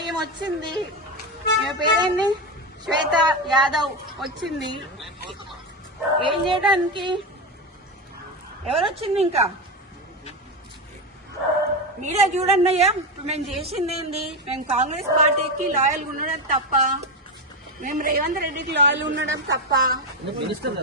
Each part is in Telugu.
ఈమె వచ్చింది. ఈమె పేరేంది? శ్వేత యాదవ్ వచ్చింది. ఏం చేయడానికి? ఎవరు వచ్చింది ఇంకా? మీరే చూడండి అయ్యా. ఇప్పుడు మేము చేసింది ఏంది? మేము కాంగ్రెస్ పార్టీకి లాయల్గా ఉండడం తప్ప మేము రేవంత్ రెడ్డికి లాయల్ ఉండడం తప్ప. మినిస్టర్.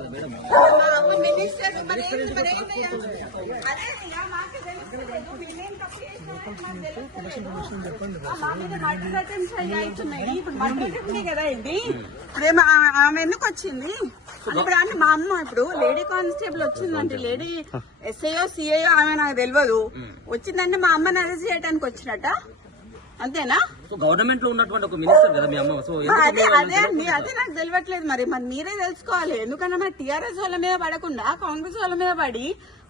ఇప్పుడు ఆమె ఎందుకు వచ్చింది? ఇప్పుడు అంటే మా అమ్మ ఇప్పుడు లేడీ కానిస్టేబుల్ వచ్చిందంటే లేడీ ఎస్ఐఓ సిఐఓ ఆమె నాకు తెలియదు. వచ్చిందంటే మా అమ్మని అరెస్ట్ చేయడానికి వచ్చినట్ట? అంతేనా? గవర్నమెంట్లో ఉన్నటువంటి ఒక మినిస్టర్ కదా మీ అమ్మ. సో అదే అదే అండి అదే నాకు తెలియట్లేదు మరి. మరి మీరే తెలుసుకోవాలి. ఎందుకంటే మరి టీఆర్ఎస్ వాళ్ళ మీద పడకుండా కాంగ్రెస్ వాళ్ళ మీద పడి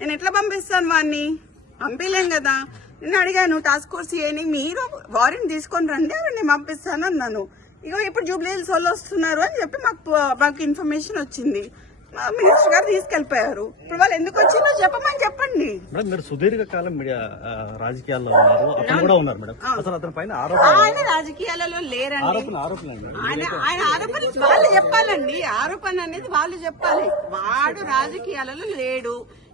నేను ఎట్లా పంపిస్తాను వాడిని పంపించలేం కదా. నేను అడిగాను టాస్క్ ఫోర్స్ చేయని మీరు వారెంట్ తీసుకొని రండి నేను పంపిస్తాను అన్నాను. ఇక ఇప్పుడు జూబ్లీ హిల్స్ వాళ్ళు వస్తున్నారు అని చెప్పి మాకు మాకు ఇన్ఫర్మేషన్ వచ్చింది. మినిస్టర్ గారు తీసుకెళ్ళిపోయారు ఇప్పుడు వాళ్ళు ఎందుకు వచ్చిందో చెప్పమని చెప్పండి. మేడం మీరు సుదీర్ఘ కాలం మీడియా రాజకీయాల్లో ఉన్నారు. అతను కూడా ఉన్నారు మేడం. అసలు అతని పైన ఆయన రాజకీయాలలో లేరండి. ఆరోపణ ఆరోపణ మేడం? ఆయన ఆయన ఆరోపణ వాళ్ళు చెప్పాలండి. ఆరోపణ అనేది వాళ్ళు చెప్పాలి. వాడు రాజకీయాలలో లేడు.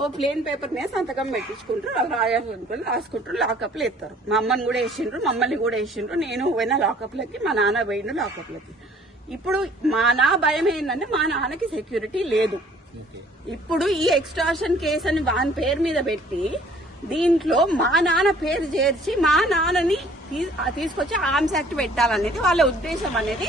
ఓ ప్లేన్ పేపర్ మీద సంతకం పెట్టించుకుంటారు వాళ్ళు రాయాలనుకుని రాసుకుంటారు లాకప్లు ఎత్తారు. మా అమ్మని కూడా వేసిండ్రు మమ్మల్ని కూడా వేసిండ్రు. నేను పోయిన లాకప్లకి మా నాన్న పోయిండు లాకప్లకి. ఇప్పుడు మా నా భయం ఏంటంటే మా నాన్నకి సెక్యూరిటీ లేదు. ఇప్పుడు ఈ ఎక్స్ట్రాషన్ కేసు అని వాని పేరు మీద పెట్టి దీంట్లో మా నాన్న పేరు చేర్చి మా నాన్నని తీసుకొచ్చి ఆర్మ్స్ యాక్ట్ పెట్టాలనేది వాళ్ళ ఉద్దేశం అనేది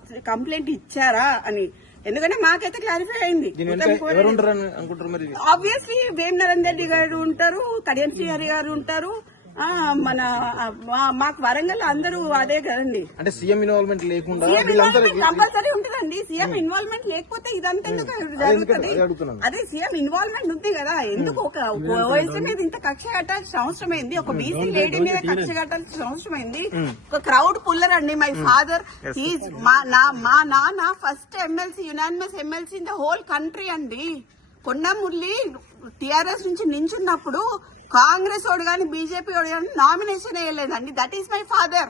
కంప్లైంట్ ఇచ్చారా అని. ఎందుకంటే మాకైతే క్లారిఫై అయింది. ఆబ్వియస్లీ వేం నరేందర్ రెడ్డి గారు ఉంటారు కడియం శ్రీహరి గారు ఉంటారు. ఆ, మన మాకు వరంగల్ అందరూ అదే కదండి. అంటే సీఎం ఇన్వాల్వ్మెంట్ లేకుండా సీఎం వీళ్ళంతా ఉంటుందండి సీఎం ఇన్వాల్వ్మెంట్ లేకపోతే ఇదంతా ఎందుకు జరుగుతుంది? అదే సీఎం ఇన్వాల్వ్మెంట్ ఉంది కదా. ఎందుకు ఒక వయసు మీద ఇంత కక్ష కట్టాల్సిన అవసరం ఏంది? ఒక బీసీ లేడీ మీద కక్ష కట్టాల్సిన అవసరం ఏంది? ఒక క్రౌడ్ పుల్లర్ అండి మై ఫాదర్. ఈజ్ మా నా మా నాన్న first MLC unanimous MLC in the whole country అండి. కొండ మురళి టిఆర్ఎస్ నుంచి నించున్నప్పుడు కాంగ్రెస్ వాడు కానీ బీజేపీ వాడు కానీ నామినేషన్ వేయలేదండి. That is my father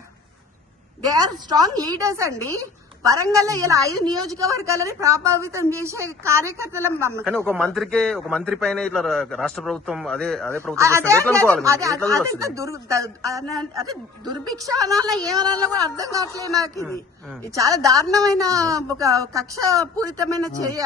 they are strong leaders అండి. వరంగల్ ఇలా ఐదు నియోజకవర్గాలని ప్రభావితం చేసే కార్యకర్తల కానీ ఒక మంత్రికే ఒక మంత్రి పైన ఇట్లా రాష్ట్ర ప్రభుత్వం అదే అదే ప్రభుత్వం అదే దుర్భిక్ష అనాలా ఏమనాలో కూడా అర్థం కావట్లేదు నాకు ఇది. ఇది చాలా దారుణమైన ఒక కక్ష పూరితమైన చర్య.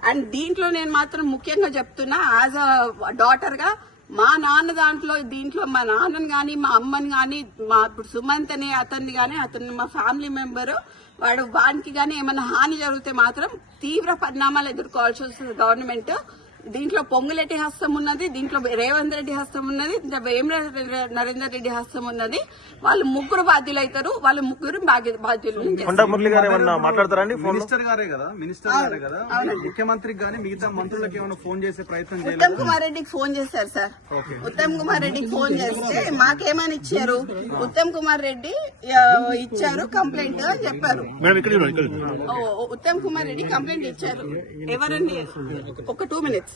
అండ్ దీంట్లో నేను మాత్రం ముఖ్యంగా చెప్తున్నా యాజ్ అ డాటర్గా మా నాన్న దాంట్లో దీంట్లో మా నాన్నని కానీ మా అమ్మని కానీ మా ఇప్పుడు సుమంత్ అనే అతన్ని కానీ అతను మా ఫ్యామిలీ మెంబరు వాడు వానికి కానీ ఏమైనా హాని జరిగితే మాత్రం తీవ్ర పరిణామాలు ఎదుర్కోవాల్సి వస్తుంది గవర్నమెంట్. దీంట్లో పొంగులెట్టి హస్తం ఉన్నది దీంట్లో రేవంత్ రెడ్డి హస్తం ఉన్నది నరేందర్ రెడ్డి హస్తం ఉన్నది. వాళ్ళు ముగ్గురు బాధ్యులు అవుతారు వాళ్ళు ముగ్గురు బాధ్య- బాధ్యులు కొండ మురళి గారు ఏమన్నా మాట్లాడతారండి ఫోన్ మినిస్టర్ గారే కదా మినిస్టర్ గారే కదా. ముఖ్యమంత్రికి గానీ మిగతా మంత్రులకు ఏమైనా ఫోన్ చేసే ప్రయత్నం ఉత్తమ్ కుమార్ రెడ్డికి ఫోన్ చేశారు సార్. ఉత్తమ్ కుమార్ రెడ్డికి ఫోన్ చేస్తే మాకేమని ఇచ్చారు? ఉత్తమ్ కుమార్ రెడ్డి ఇచ్చారు కంప్లైంట్ అని చెప్పారు. మేడం ఇక్కడ చూడండి, ఇక్కడ చూడండి. ఓ, ఉత్తమ్ కుమార్ రెడ్డి కంప్లైంట్ ఇచ్చారు. ఎవరండి? ఒక టూ మినిట్స్.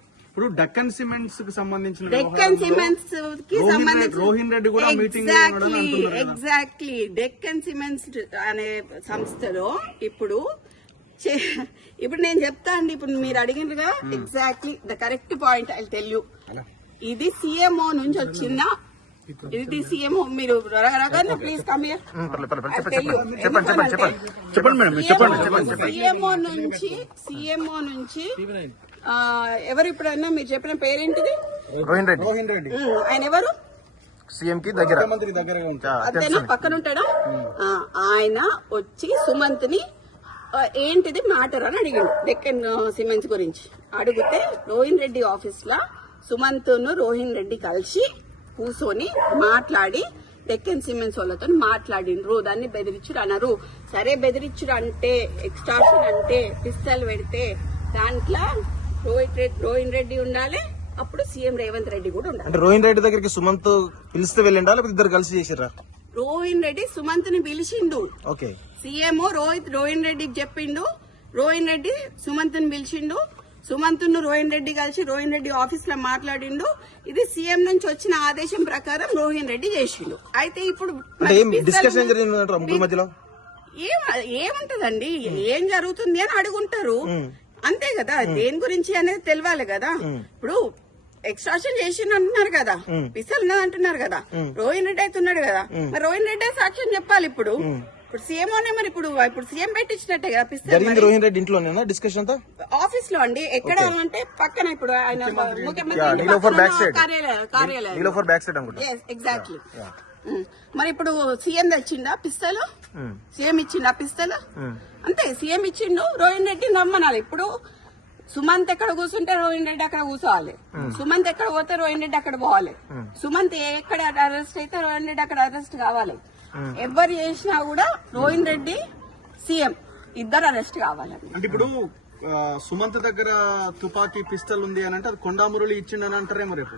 ఇప్పుడు డక్కన్ సిమెంట్స్కి సంబంధించిన డెక్కన్ సిమెంట్స్కి సంబంధించి రోహిన్ రెడ్డి కూడా meeting exactly. Exactly Deccan cements అనే సంస్థలో ఇప్పుడు చే- ఇప్పుడు నేను చెప్తా అండి ఇప్పుడు మీరు అడిగినగా exactly the correct point I tell you ఇది సిఎంఓ నుంచి వచ్చిన ఇది సిఎంఓ మీరు ప్లీజ్ కమ్ హియర్ చెప్పండి. సిఎంఓ నుంచి సిఎంఓ నుంచి ఎవరు ఇప్పుడన్నా మీరు చెప్పిన పేరేంటిది? రోహిన్ రెడ్డి. రోహిన్ రెడ్డి. ఆయన ఎవరు? సీఎం కి దగ్గర. అంతేనా పక్కన ఉంటాడా. ఆ, ఆయన వచ్చి సుమంత్ని ఏంటిది? మ్యాటర్ అని అడిగాడు. డెక్కన్ సిమెంట్స్ గురించి. అడిగితే రోహిన్ రెడ్డి ఆఫీస్లో సుమంత్ను రోహిన్ రెడ్డి కలిసి కూర్చొని మాట్లాడి డెక్కన్ సిమెంట్స్ వాళ్ళతో మాట్లాడిండ్రు దాన్ని బెదిరించుడు అన్నారు సరే బెదిరించుడు అంటే ఎక్స్టార్షన్ అంటే పిస్తల్ పెడితే దాంట్లో రోహిత్ రెడ్డి రోహిన్ రెడ్డి ఉండాలి. అప్పుడు సీఎం రేవంత్ రెడ్డి కూడా ఉండాలి. అంటే రోహిన్ రెడ్డి దగ్గరికి సుమంత్ పిలిస్తే వెళ్ళిండా? లేకపోతే ఇద్దరు కలిసి చేసిర్రా? రోహిన్ రెడ్డి సుమంత్ని పిలిచిండు. ఓకే. సీఎం రోహిత్ రోహిన్ రెడ్డికి చెప్పిండు. రోహిన్ రెడ్డి సుమంత్ని పిలిచిండు. సుమంత్ను రోహిన్ రెడ్డి కలిసి రోహిన్ రెడ్డి ఆఫీస్లో మాట్లాడిండు. ఇది సీఎం నుంచి వచ్చిన ఆదేశం ప్రకారం రోహిన్ రెడ్డి చేసిండు. అయితే ఇప్పుడు అంటే ఏం డిస్కషన్ జరిగిందంటారా ముగ్గురు మధ్యలో? ఏం ఏముంటదండి? ఏం జరుగుతుంది అని అడుగుంటారు. అంతే కదా దేని గురించి అనేది తెలియాలి కదా. ఇప్పుడు ఎక్స్ట్రాషన్ చేసిండు అంటున్నారు కదా పిసల్ ఉన్నది అంటున్నారు కదా రోహిన్ రెడ్డి అయితే ఉన్నాడు కదా. మరి రోహిన్ రెడ్డి సాక్ష్యం చెప్పాలి ఇప్పుడు? ఇప్పుడు సీఎం అనే మరి ఇప్పుడు ఇప్పుడు సీఎం పెట్టించినట్టే కదా పిస్తల్ జరిగింది రోహిన్ రెడ్డి ఇంట్లోనేనా డిస్కషన్ అంతా? ఆఫీస్లో అండి. ఎక్కడ అంటే పక్కన ఇప్పుడు ఆయన ముఖ్యమంత్రి. కార్యాలయం కార్యాలయం. ఎగ్జాక్ట్లీ మరి ఇప్పుడు సీఎం తెచ్చిండా పిస్తలు? సీఎం ఇచ్చిండా పిస్తలు? అంతే సీఎం ఇచ్చిండు రోహిన్ రెడ్డి నమ్మనాలి ఇప్పుడు సుమంత్ ఎక్కడ కూర్చుంటే రోహిన్ రెడ్డి అక్కడ కూర్చోవాలి. సుమంత్ ఎక్కడ పోతే రోహిన్ రెడ్డి అక్కడ పోవాలి. సుమంత్ ఎక్కడ అరెస్ట్ అయితే రోహిన్ రెడ్డి అక్కడ అరెస్ట్ కావాలి. ఎవరు చేసినా కూడా రోహిన్ రెడ్డి సీఎం. ఇద్దరు అరెస్ట్ కావాలండి. అంటే ఇప్పుడు సుమంత్ దగ్గర తుపాకీ పిస్టల్ ఉంది అని అంటే అది కొండామురళి ఇచ్చిండని అంటారేమో రేపు.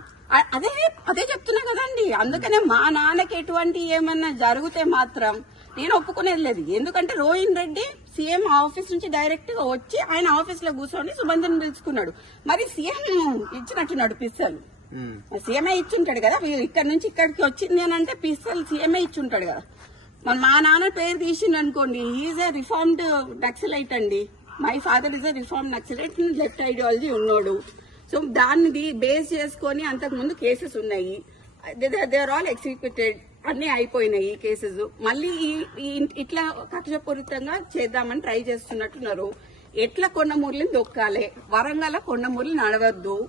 అదే అదే చెప్తున్నా కదండి. అందుకనే మా నాన్నకి ఎటువంటి ఏమన్నా జరిగితే మాత్రం నేను ఒప్పుకునేది లేదు. ఎందుకంటే రోహిన్ రెడ్డి సీఎం ఆఫీస్ నుంచి డైరెక్ట్గా వచ్చి ఆయన ఆఫీస్లో కూర్చొని సుబంధన్ తెలుసుకున్నాడు మరి సీఎం ఇచ్చినట్టున్నాడు పిస్తల్. ఉమ్. సీఎంఏ ఇచ్చుంటాడు కదా ఇక్కడ నుంచి ఇక్కడికి వచ్చింది అని అంటే పిస్తల్ సీఎంఏ ఇచ్చుంటాడు కదా. మరి మా నాన్న పేరు తీసిండు అనుకోండి ఈజ్ ఏ రిఫార్మ్డ్ నక్సలైట్ అండి. My father is a reform naxalite left ideology ఉన్నాడు. సో దాన్ని బేస్ చేసుకొని అంతకు ముందు కేసెస్ ఉన్నాయి. దే ఆర్ ఆల్ ఎగ్జిక్యూటెడ్ అన్ని అయిపోయినాయి ఈ కేసెస్ మళ్ళీ ఈ- ఇట్లా కక్షపూరితంగా చేద్దామని ట్రై చేస్తున్నట్టున్నారు. ఎట్లా కొండమూర్లని దొక్కాలి? వరంగల్ కొండమూర్లు నడవద్దు.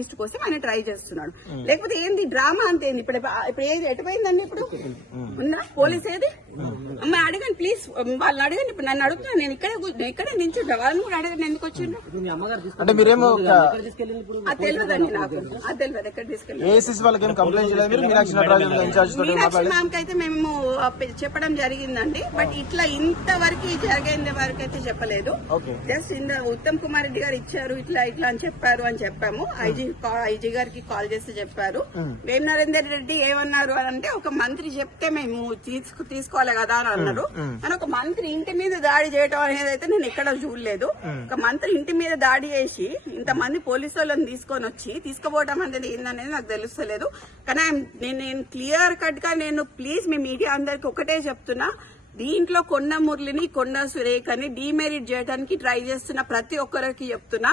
ఈస్ట్ కోసం ఆయన ట్రై చేస్తున్నాడు లేకపోతే ఏంది డ్రామా అంతే ఏంది? ఇప్పుడు ఇప్పుడు ఏది ఎటుపోయిందండి ఇప్పుడు? ఉందా? పోలీస్ ఏది? అమ్మ అడగండి ప్లీజ్ వాళ్ళని అడగండి ఇప్పుడు నన్ను అడుగుతున్నా నేను ఇక్కడే ఇక్కడే నించుంటా. వాళ్ళని కూడా అడగండి ఎందుకు వచ్చిండ్రు? అంటే మీరేమో అది తెలియదండి నాకు. అది తెలియదు ఎక్కడ తీసుకెళ్ళి అయితే మేము చెప్పడం జరిగిందండి. బట్ ఇట్లా ఇంతవరకు జరిగేంత వరకు అయితే చెప్పలేదు. ఓకే. జస్ట్ ఇంద ఉత్తమ్ కుమార్ రెడ్డి గారు ఇచ్చారు ఇట్లా ఇట్లా అని చెప్పారు అని చెప్పాము. ఐజీ ఐజీ గారికి కాల్ చేసి చెప్పారు. వేం నరేందర్ రెడ్డి ఏమన్నారు అని అంటే ఒక మంత్రి చెప్తే మేము తీసుకు తీసుకోవాలి కదా అని అన్నారు కానీ ఒక మంత్రి ఇంటి మీద దాడి చేయడం అనేది అయితే నేను ఎక్కడ చూడలేదు. ఒక మంత్రి ఇంటి మీద దాడి చేసి ఇంతమంది పోలీసు వాళ్ళని తీసుకొని వచ్చి తీసుకుపోవడం అనేది ఏందనేది నాకు తెలుస్తలేదు. కానీ నేను నేను క్లియర్ కట్గా నేను ప్లీజ్ మీ మీడియా అందరికి ఒకటే చెప్తున్నా. దీంట్లో కొండ మురళిని కొండ సురేఖని డిమెరిట్ చేయడానికి ట్రై చేస్తున్న ప్రతి ఒక్కరికి చెప్తున్నా.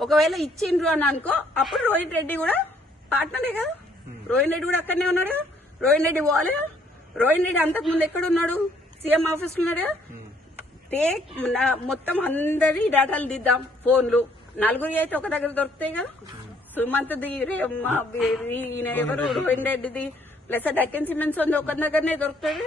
ఒకవేళ ఇచ్చిండ్రు అని అనుకో అప్పుడు రోహిత్ రెడ్డి కూడా పార్ట్నరే కదా. రోహిత్ రెడ్డి కూడా అక్కడనే ఉన్నాడు. రోహిత్ రెడ్డి పోవాలి రోహిత్ రెడ్డి అంతకు ముందు ఎక్కడ ఉన్నాడు? సీఎం ఆఫీస్ ఉన్నాడు టేక్ నా- మొత్తం అందరి డేటాలు దిద్దాం ఫోన్లు. నలుగురి అయితే ఒక దగ్గర దొరుకుతాయి కదా. సుమంత్ ది ఈయన ఎవరు? రోహిన్ రెడ్డిది. ప్లస్ డక్కన్ సిమెంట్స్ ఉంది ఒక దగ్గరనే దొరుకుతుంది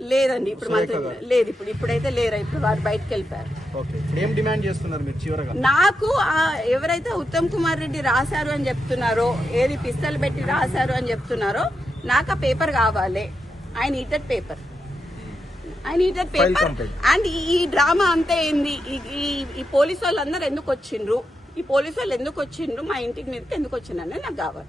లేదండి ఇప్పుడు మంత్రి లేదు ఇప్పుడు ఇప్పుడైతే లేరా ఇప్పుడు వారు బయటకు వెళ్ళిపోయారు. ఏం డిమాండ్ చేస్తున్నారు మీరు చివరగా? నాకు ఎవరైతే ఉత్తమ్ కుమార్ రెడ్డి రాశారు అని చెప్తున్నారో ఏది పిస్తల్ పెట్టి రాశారు అని చెప్తున్నారో నాకు ఆ పేపర్ కావాలి. Need that paper. Need that paper. And ఈ డ్రామా అంతా ఏంది? ఈ- పోలీసు వాళ్ళందరూ ఎందుకు వచ్చిండ్రు? ఈ పోలీసు వాళ్ళు ఎందుకు వచ్చిండ్రు? మా ఇంటికి మీదకి ఎందుకు వచ్చిండ్రు అనేది నాకు కావాలి.